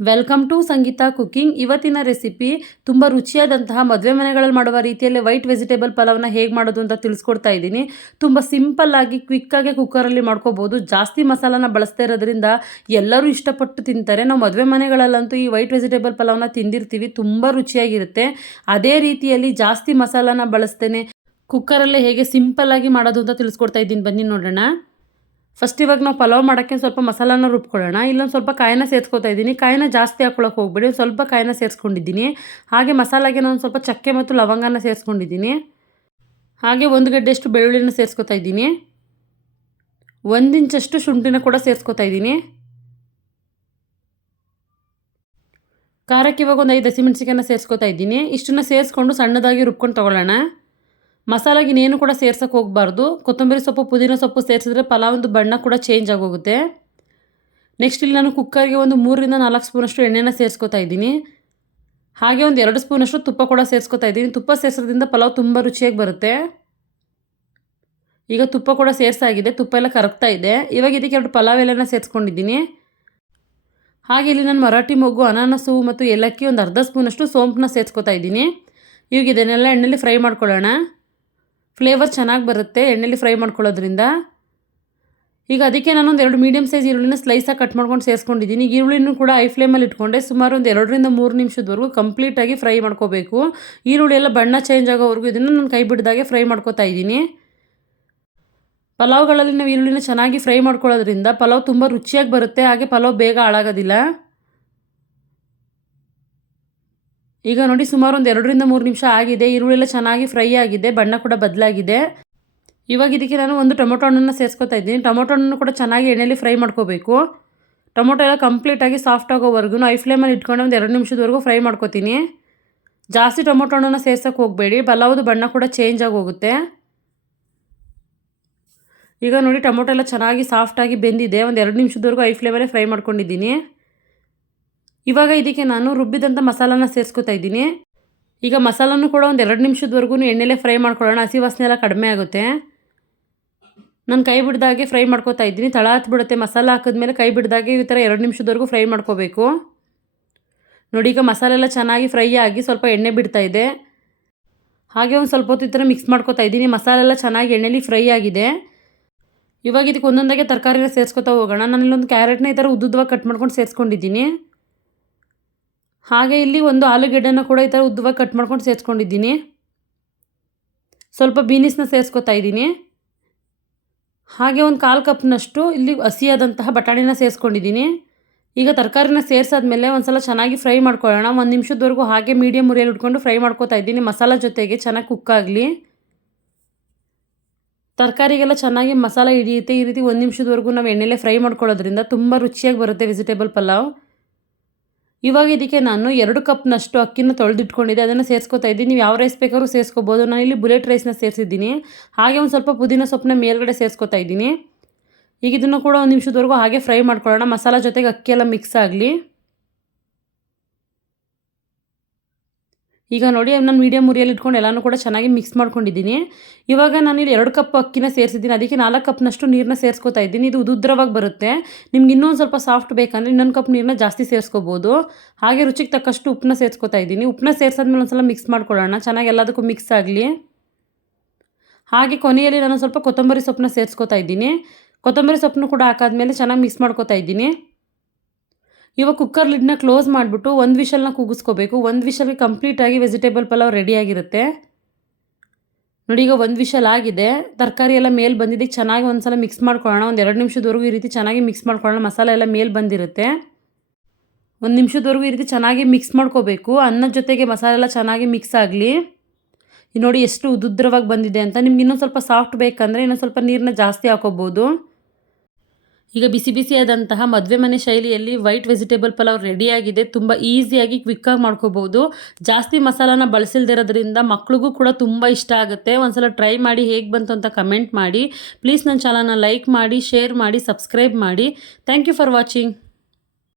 Welcome to Sangeetha cooking ಇವತ್ತಿನ recipe ತುಂಬ ರುಚಿಯಾದಂತಹ ಮದುವೆ ಮನೆಗಳಲ್ಲಿ ಮಾಡುವ ರೀತಿಯಲ್ಲಿ ವೈಟ್ ವೆಜಿಟೇಬಲ್ ಪಲಾವ್ನ ಹೇಗೆ ಮಾಡೋದು ಅಂತ ತಿಳಿಸ್ಕೊಡ್ತಾ ಇದ್ದೀನಿ. ತುಂಬ ಸಿಂಪಲ್ ಆಗಿ ಕ್ವಿಕ್ಕಾಗಿ ಕುಕ್ಕರಲ್ಲಿ ಮಾಡ್ಕೋಬೋದು. ಜಾಸ್ತಿ ಮಸಾಲಾನ ಬಳಸ್ತಾ ಇರೋದ್ರಿಂದ ಎಲ್ಲರೂ ಇಷ್ಟಪಟ್ಟು ತಿಂತಾರೆ. ನಾವು ಮದುವೆ ಮನೆಗಳಲ್ಲಂತೂ ಈ ವೈಟ್ ವೆಜಿಟೇಬಲ್ ಪಲಾವ್ನ ತಿಂದಿರ್ತೀವಿ. ತುಂಬ ರುಚಿಯಾಗಿರುತ್ತೆ. ಅದೇ ರೀತಿಯಲ್ಲಿ ಜಾಸ್ತಿ ಮಸಾಲಾನ ಬಳಸ್ತೇನೆ. ಕುಕ್ಕರಲ್ಲೇ ಹೇಗೆ ಸಿಂಪಲ್ ಆಗಿ ಮಾಡೋದು ಅಂತ ತಿಳಿಸ್ಕೊಡ್ತಾ ಇದ್ದೀನಿ. ಬನ್ನಿ ನೋಡೋಣ. ಫಸ್ಟ್ ಇವಾಗ ನಾವು ಪಲಾವ್ ಮಾಡೋಕ್ಕೆ ಸ್ವಲ್ಪ ಮಸಾಲಾನ ರುಬ್ಕೊಳ್ಳೋಣ. ಇಲ್ಲೊಂದು ಸ್ವಲ್ಪ ಕಾಯಿನ ಸೇರಿಸ್ಕೊತಾ ಇದ್ದೀನಿ. ಕಾಯಿನ ಜಾಸ್ತಿ ಹಾಕ್ಕೊಳಕ್ಕೆ ಹೋಗ್ಬೇಡಿ. ಸ್ವಲ್ಪ ಕಾಯಿನ ಸೇರಿಸ್ಕೊಂಡಿದ್ದೀನಿ. ಹಾಗೆ ಮಸಾಲಾಗೆ ನಾನು ಸ್ವಲ್ಪ ಚಕ್ಕೆ ಮತ್ತು ಲವಂಗನ ಸೇರಿಸ್ಕೊಂಡಿದ್ದೀನಿ. ಹಾಗೆ ಒಂದು ಗಡ್ಡೆಯಷ್ಟು ಬೆಳ್ಳುಳ್ಳಿನ ಸೇರಿಸ್ಕೊತಾ ಇದ್ದೀನಿ. ಒಂದಿಂಚಷ್ಟು ಶುಂಠಿನ ಕೂಡ ಸೇರಿಸ್ಕೊತಾ ಇದ್ದೀನಿ. ಖಾರಕ್ಕೆ ಇವಾಗ ಒಂದು ಐದು ಹಸಿಮೆಣ್ಸಿಕಾಯನ್ನ ಸೇರಿಸ್ಕೊತಾ ಇದ್ದೀನಿ. ಇಷ್ಟನ್ನು ಸೇರಿಸ್ಕೊಂಡು ಸಣ್ಣದಾಗಿ ರುಬ್ಕೊಂಡು ತೊಗೊಳ್ಳೋಣ. ಮಸಾಲಾಗೆ ಇನ್ನೇನು ಕೂಡ ಸೇರ್ಸೋಕ್ಕೆ ಹೋಗಬಾರ್ದು. ಕೊತ್ತಂಬರಿ ಸೊಪ್ಪು, ಪುದೀನ ಸೊಪ್ಪು ಸೇರಿಸಿದ್ರೆ ಪಲಾವಂದು ಬಣ್ಣ ಕೂಡ ಚೇಂಜ್ ಆಗೋಗುತ್ತೆ. ನೆಕ್ಸ್ಟ್ ಇಲ್ಲಿ ನಾನು ಕುಕ್ಕರ್ಗೆ ಒಂದು ಮೂರರಿಂದ ನಾಲ್ಕು ಸ್ಪೂನಷ್ಟು ಎಣ್ಣೆನ ಸೇರಿಸ್ಕೊತಾ ಇದ್ದೀನಿ. ಹಾಗೆ ಒಂದು ಎರಡು ಸ್ಪೂನಷ್ಟು ತುಪ್ಪ ಕೂಡ ಸೇರಿಸ್ಕೊತಾ ಇದ್ದೀನಿ. ತುಪ್ಪ ಸೇರಿಸೋದ್ರಿಂದ ಪಲಾವ್ ತುಂಬ ರುಚಿಯಾಗಿ ಬರುತ್ತೆ. ಈಗ ತುಪ್ಪ ಕೂಡ ಸೇರಿಸಾಗಿದೆ ತುಪ್ಪ ಎಲ್ಲ ಕರಗ್ತಾ ಇದೆ. ಇವಾಗ ಇದಕ್ಕೆ ಎರಡು ಪಲಾವ್ ಎಲೆನ ಸೇರಿಸ್ಕೊಂಡಿದ್ದೀನಿ. ಹಾಗೆ ಇಲ್ಲಿ ನಾನು ಮರಾಠಿ ಮೊಗ್ಗು, ಅನಾನಸು ಮತ್ತು ಏಲಕ್ಕಿ ಒಂದು ಅರ್ಧ ಸ್ಪೂನಷ್ಟು ಸೋಂಪನ್ನ ಸೇರಿಸ್ಕೊತಾ ಇದ್ದೀನಿ. ಇವಾಗ ಇದನ್ನೆಲ್ಲ ಎಣ್ಣೆಲಿ ಫ್ರೈ ಮಾಡ್ಕೊಳ್ಳೋಣ. ಫ್ಲೇವರ್ ಚೆನ್ನಾಗಿ ಬರುತ್ತೆ, ಎಣ್ಣೆಲಿ ಫ್ರೈ ಮಾಡ್ಕೊಳ್ಳೋದ್ರಿಂದ. ಈಗ ಅದಕ್ಕೆ ನಾನೊಂದು ಎರಡು ಮೀಡಿಯಮ್ ಸೈಜ್ ಈರುಳ್ಳಿನ ಸ್ಲೈಸಾಗಿ ಕಟ್ ಮಾಡ್ಕೊಂಡು ಸೇರಿಸ್ಕೊಂಡಿದ್ದೀನಿ ಈರುಳ್ಳಿನೂ ಕೂಡ ಐ ಫ್ಲೇಮಲ್ಲಿ ಇಟ್ಕೊಂಡೆ, ಸುಮಾರು ಒಂದು ಎರಡರಿಂದ ಮೂರು ನಿಮಿಷದವರೆಗೂ ಕಂಪ್ಲೀಟಾಗಿ ಫ್ರೈ ಮಾಡ್ಕೋಬೇಕು. ಈರುಳ್ಳಿ ಎಲ್ಲ ಬಣ್ಣ ಚೇಂಜ್ ಆಗೋವರೆಗೂ ಇದನ್ನು ನಾನು ಕೈ ಬಿಡ್ದಾಗೆ ಫ್ರೈ ಮಾಡ್ಕೋತಾ ಇದ್ದೀನಿ. ಪಲಾವ್ಗಳಲ್ಲಿ ನಾವು ಈರುಳ್ಳಿನ ಚೆನ್ನಾಗಿ ಫ್ರೈ ಮಾಡ್ಕೊಳ್ಳೋದ್ರಿಂದ ಪಲಾವ್ ತುಂಬ ರುಚಿಯಾಗಿ ಬರುತ್ತೆ, ಹಾಗೆ ಪಲಾವ್ ಬೇಗ ಹಾಳಾಗೋದಿಲ್ಲ. ಈಗ ನೋಡಿ ಸುಮಾರು ಒಂದು ಎರಡರಿಂದ ಮೂರು ನಿಮಿಷ ಆಗಿದೆ. ಈರುಳ್ಳಿ ಚೆನ್ನಾಗಿ ಫ್ರೈ ಆಗಿದೆ. ಬಣ್ಣ ಕೂಡ ಬದಲಾಗಿದೆ. ಇವಾಗ ಇದಕ್ಕೆ ನಾನು ಒಂದು ಟೊಮೊಟೊ ಹಣ್ಣನ್ನು ಸೇರಿಸ್ಕೊತಾ ಇದ್ದೀನಿ. ಟೊಮೊಟೊ ಹಣ್ಣು ಕೂಡ ಚೆನ್ನಾಗಿ ಎಣ್ಣೆಯಲ್ಲಿ ಫ್ರೈ ಮಾಡ್ಕೋಬೇಕು. ಟೊಮೊಟೊ ಎಲ್ಲ ಕಂಪ್ಲೀಟಾಗಿ ಸಾಫ್ಟ್ ಆಗೋವರೆಗೂ ಐ ಫ್ಲೇಮಲ್ಲಿ ಇಟ್ಕೊಂಡು ಒಂದು ಎರಡು ನಿಮಿಷದವರೆಗೂ ಫ್ರೈ ಮಾಡ್ಕೋತೀನಿ. ಜಾಸ್ತಿ ಟೊಮೊಟೊ ಹಣ್ಣನ್ನು ಸೇರ್ಸೋಕೆ ಹೋಗಬೇಡಿ. ಬಲವದು ಬಣ್ಣ ಕೂಡ ಚೇಂಜ್ ಆಗೋಗುತ್ತೆ ಈಗ ನೋಡಿ ಟೊಮೊಟೊ ಎಲ್ಲ ಚೆನ್ನಾಗಿ ಸಾಫ್ಟಾಗಿ ಬೆಂದಿದೆ. ಒಂದು ಎರಡು ನಿಮಿಷದವರೆಗೂ ಐ ಫ್ಲೇಮಲ್ಲೇ ಫ್ರೈ ಮಾಡ್ಕೊಂಡಿದ್ದೀನಿ. ಇವಾಗ ಇದಕ್ಕೆ ನಾನು ರುಬ್ಬಿದಂಥ ಮಸಾಲಾನ ಸೇರಿಸ್ಕೊತಾ ಇದ್ದೀನಿ. ಈಗ ಮಸಾಲನೂ ಕೂಡ ಒಂದು ಎರಡು ನಿಮಿಷದವರೆಗೂ ಎಣ್ಣೆಲೆ ಫ್ರೈ ಮಾಡ್ಕೊಳ್ಳೋಣ. ಹಸಿ ವಾಸನೆ ಎಲ್ಲ ಕಡಿಮೆ ಆಗುತ್ತೆ. ನಾನು ಕೈ ಬಿಡ್ದಾಗೆ ಫ್ರೈ ಮಾಡ್ಕೋತಾ ಇದ್ದೀನಿ. ತಳ ಬಿಡುತ್ತೆ. ಮಸಾಲ ಹಾಕಿದ್ಮೇಲೆ ಕೈ ಬಿಡ್ದಾಗೆ ಈ ಥರ ಎರಡು ನಿಮಿಷದವರೆಗೂ ಫ್ರೈ ಮಾಡ್ಕೋಬೇಕು. ನೋಡಿ, ಈಗ ಮಸಾಲೆ ಎಲ್ಲ ಚೆನ್ನಾಗಿ ಫ್ರೈ ಆಗಿ ಸ್ವಲ್ಪ ಎಣ್ಣೆ ಬಿಡ್ತಾ ಇದೆ. ಹಾಗೆ ಒಂದು ಸ್ವಲ್ಪ ಹೊತ್ತು ಈ ಥರ ಮಿಕ್ಸ್ ಮಾಡ್ಕೋತಾ ಇದ್ದೀನಿ. ಮಸಾಲೆ ಎಲ್ಲ ಚೆನ್ನಾಗಿ ಎಣ್ಣೆಲಿ ಫ್ರೈ ಆಗಿದೆ. ಇವಾಗ ಇದಕ್ಕೆ ಒಂದೊಂದಾಗೆ ತರಕಾರಿನ ಸೇರಿಸ್ಕೊತಾ ಹೋಗೋಣ. ನಾನು ಇಲ್ಲೊಂದು ಕ್ಯಾರೆಟ್ನ ಈ ಥರ ಉದ್ದುದ್ದವಾಗಿ ಕಟ್ ಮಾಡ್ಕೊಂಡು ಸೇರಿಸ್ಕೊಂಡಿದ್ದೀನಿ. ಹಾಗೆ ಇಲ್ಲಿ ಒಂದು ಆಲೂಗೆಡ್ಡೆನ ಕೂಡ ಈ ಥರ ಉದ್ದವಾಗಿ ಕಟ್ ಮಾಡ್ಕೊಂಡು ಸೇರಿಸ್ಕೊಂಡಿದ್ದೀನಿ. ಸ್ವಲ್ಪ ಬೀನಿಸ್ನ ಸೇರಿಸ್ಕೊತಾ ಇದ್ದೀನಿ. ಹಾಗೆ ಒಂದು ಕಾಲು ಕಪ್ನಷ್ಟು ಇಲ್ಲಿ ಹಸಿಯಾದಂತಹ ಬಟಾಣಿನ ಸೇರಿಸ್ಕೊಂಡಿದ್ದೀನಿ. ಈಗ ತರಕಾರಿನ ಸೇರಿಸಾದ್ಮೇಲೆ ಒಂದು ಸಲ ಚೆನ್ನಾಗಿ ಫ್ರೈ ಮಾಡ್ಕೊಳ್ಳೋಣ. ಒಂದು ನಿಮಿಷದವರೆಗೂ ಹಾಗೆ ಮೀಡಿಯಮ್ ಉರಿಯಲ್ಲಿ ಉಟ್ಕೊಂಡು ಫ್ರೈ ಮಾಡ್ಕೋತಾ ಇದ್ದೀನಿ. ಮಸಾಲ ಜೊತೆಗೆ ಚೆನ್ನಾಗಿ ಕುಕ್ಕಾಗಲಿ ತರಕಾರಿಗೆಲ್ಲ ಚೆನ್ನಾಗಿ ಮಸಾಲ ಹಿಡಿಯುತ್ತೆ. ಈ ರೀತಿ ಒಂದು ನಿಮಿಷದವರೆಗೂ ನಾವು ಎಣ್ಣೆಲೆ ಫ್ರೈ ಮಾಡ್ಕೊಳ್ಳೋದ್ರಿಂದ ತುಂಬ ರುಚಿಯಾಗಿ ಬರುತ್ತೆ ವೆಜಿಟೇಬಲ್ ಪಲಾವ್. ಇವಾಗ ಇದಕ್ಕೆ ನಾನು ಎರಡು ಕಪ್ನಷ್ಟು ಅಕ್ಕಿನ ತೊಳೆದಿಟ್ಕೊಂಡಿದ್ದೆ. ಅದನ್ನು ಸೇರಿಸ್ಕೊತಾ ಇದ್ದೀನಿ. ನೀವು ಯಾವ ರೈಸ್ ಬೇಕಾದ್ರೂ ಸೇರಿಸ್ಕೋಬೋದು. ನಾನು ಇಲ್ಲಿ ಬುಲೆಟ್ ರೈಸ್ನ ಸೇರಿಸಿದ್ದೀನಿ. ಹಾಗೆ ಒಂದು ಸ್ವಲ್ಪ ಪುದೀನ ಸೊಪ್ಪನ್ನ ಮೇಲ್ಗಡೆ ಸೇರಿಸ್ಕೊತಾ ಇದ್ದೀನಿ. ಈಗ ಇದನ್ನು ಕೂಡ ಒಂದು ನಿಮಿಷದವರೆಗೂ ಹಾಗೆ ಫ್ರೈ ಮಾಡ್ಕೊಳ್ಳೋಣ. ಮಸಾಲ ಜೊತೆಗೆ ಅಕ್ಕಿ ಎಲ್ಲ ಮಿಕ್ಸ್ ಆಗಲಿ. ಈಗ ನೋಡಿ, ನಾನು ಮೀಡಿಯಮ್ ಉರಿಯಲ್ಲಿ ಇಟ್ಕೊಂಡು ಎಲ್ಲನೂ ಕೂಡ ಚೆನ್ನಾಗಿ ಮಿಕ್ಸ್ ಮಾಡ್ಕೊಂಡಿದ್ದೀನಿ. ಇವಾಗ ನಾನು ಇಲ್ಲಿ ಎರಡು ಕಪ್ ಅಕ್ಕಿನ ಸೇರಿಸಿದ್ದೀನಿ. ಅದಕ್ಕೆ ನಾಲ್ಕು ಕಪ್ನಷ್ಟು ನೀರನ್ನ ಸೇರಿಸ್ಕೊತಾ ಇದ್ದೀನಿ. ಇದು ಉದುದ್ರವಾಗಿ ಬರುತ್ತೆ. ನಿಮ್ಗೆ ಇನ್ನೊಂದು ಸ್ವಲ್ಪ ಸಾಫ್ಟ್ ಬೇಕಂದರೆ ಇನ್ನೊಂದು ಕಪ್ ನೀರನ್ನ ಜಾಸ್ತಿ ಸೇರಿಸ್ಕೋಬೋದು. ಹಾಗೆ ರುಚಿಗೆ ತಕ್ಕಷ್ಟು ಉಪ್ಪನ್ನ ಸೇರಿಸ್ಕೊತಾ ಇದ್ದೀನಿ. ಉಪ್ಪನ್ನ ಸೇರಿಸಾದ್ಮೇಲೆ ಒಂದು ಸಲ ಮಿಕ್ಸ್ ಮಾಡ್ಕೊಳ್ಳೋಣ. ಚೆನ್ನಾಗಿ ಎಲ್ಲದಕ್ಕೂ ಮಿಕ್ಸ್ ಆಗಲಿ. ಹಾಗೆ ಕೊನೆಯಲ್ಲಿ ನಾನು ಸ್ವಲ್ಪ ಕೊತ್ತಂಬರಿ ಸೊಪ್ಪನ್ನ ಸೇರಿಸ್ಕೊತಾ ಇದ್ದೀನಿ. ಕೊತ್ತಂಬರಿ ಸೊಪ್ಪನ್ನು ಕೂಡ ಹಾಕಾದ್ಮೇಲೆ ಚೆನ್ನಾಗಿ ಮಿಕ್ಸ್ ಮಾಡ್ಕೊತಾ ಇದ್ದೀನಿ. ಇವಾಗ ಕುಕ್ಕರ್ ಲಿಡ್ನ ಕ್ಲೋಸ್ ಮಾಡಿಬಿಟ್ಟು ಒಂದು ವಿಷಲ್ನ ಕೂಗಿಸ್ಕೋಬೇಕು. ಒಂದು ವಿಷಲ್ಗೆ ಕಂಪ್ಲೀಟಾಗಿ ವೆಜಿಟೇಬಲ್ ಪಲಾವ್ ರೆಡಿಯಾಗಿರುತ್ತೆ ನೋಡಿ, ಈಗ ಒಂದು ವಿಷಲ್ ಆಗಿದೆ. ತರಕಾರಿ ಎಲ್ಲ ಮೇಲೆ ಬಂದಿದ್ದು ಚೆನ್ನಾಗಿ ಒಂದು ಸಲ ಮಿಕ್ಸ್ ಮಾಡ್ಕೊಳ್ಳೋಣ. ಒಂದು ಎರಡು ನಿಮಿಷದವರೆಗೂ ಈ ರೀತಿ ಚೆನ್ನಾಗಿ ಮಿಕ್ಸ್ ಮಾಡ್ಕೊಳ್ಳೋಣ. ಮಸಾಲೆ ಎಲ್ಲ ಮೇಲೆ ಬಂದಿರುತ್ತೆ. ಒಂದು ನಿಮಿಷದವರೆಗೂ ಈ ರೀತಿ ಚೆನ್ನಾಗಿ ಮಿಕ್ಸ್ ಮಾಡ್ಕೋಬೇಕು. ಅನ್ನದ ಜೊತೆಗೆ ಮಸಾಲೆ ಎಲ್ಲ ಚೆನ್ನಾಗಿ ಮಿಕ್ಸ್ ಆಗಲಿ. ನೋಡಿ ಎಷ್ಟು ಉದುದ್ರವಾಗಿ ಬಂದಿದೆ ಅಂತ. ನಿಮ್ಗೆ ಇನ್ನೊಂದು ಸ್ವಲ್ಪ ಸಾಫ್ಟ್ ಬೇಕಂದರೆ ಇನ್ನೊಂದು ಸ್ವಲ್ಪ ನೀರನ್ನ ಜಾಸ್ತಿ ಹಾಕೋಬೋದು. ಈಗ ಬಿಸಿ ಬಿಸಿಯಾದಂತಹ ಮದುವೆ ಮನೆ ಶೈಲಿಯಲ್ಲಿ ವೈಟ್ ವೆಜಿಟೇಬಲ್ ಪಲಾವ್ ರೆಡಿಯಾಗಿದೆ ತುಂಬ ಈಸಿಯಾಗಿ ಕ್ವಿಕ್ಕಾಗಿ ಮಾಡ್ಕೋಬೋದು. ಜಾಸ್ತಿ ಮಸಾಲಾನ ಬಳಸಿಲ್ದಿರೋದ್ರಿಂದ ಮಕ್ಳಿಗೂ ಕೂಡ ತುಂಬ ಇಷ್ಟ ಆಗುತ್ತೆ. ಒಂದ್ಸಲ ಟ್ರೈ ಮಾಡಿ ಹೇಗೆ ಬಂತು ಅಂತ ಕಮೆಂಟ್ ಮಾಡಿ. ಪ್ಲೀಸ್ ನನ್ನ ಚಾನಲ್ನ ಲೈಕ್ ಮಾಡಿ ಶೇರ್ ಮಾಡಿ ಸಬ್ಸ್ಕ್ರೈಬ್ ಮಾಡಿ. Thank you for watching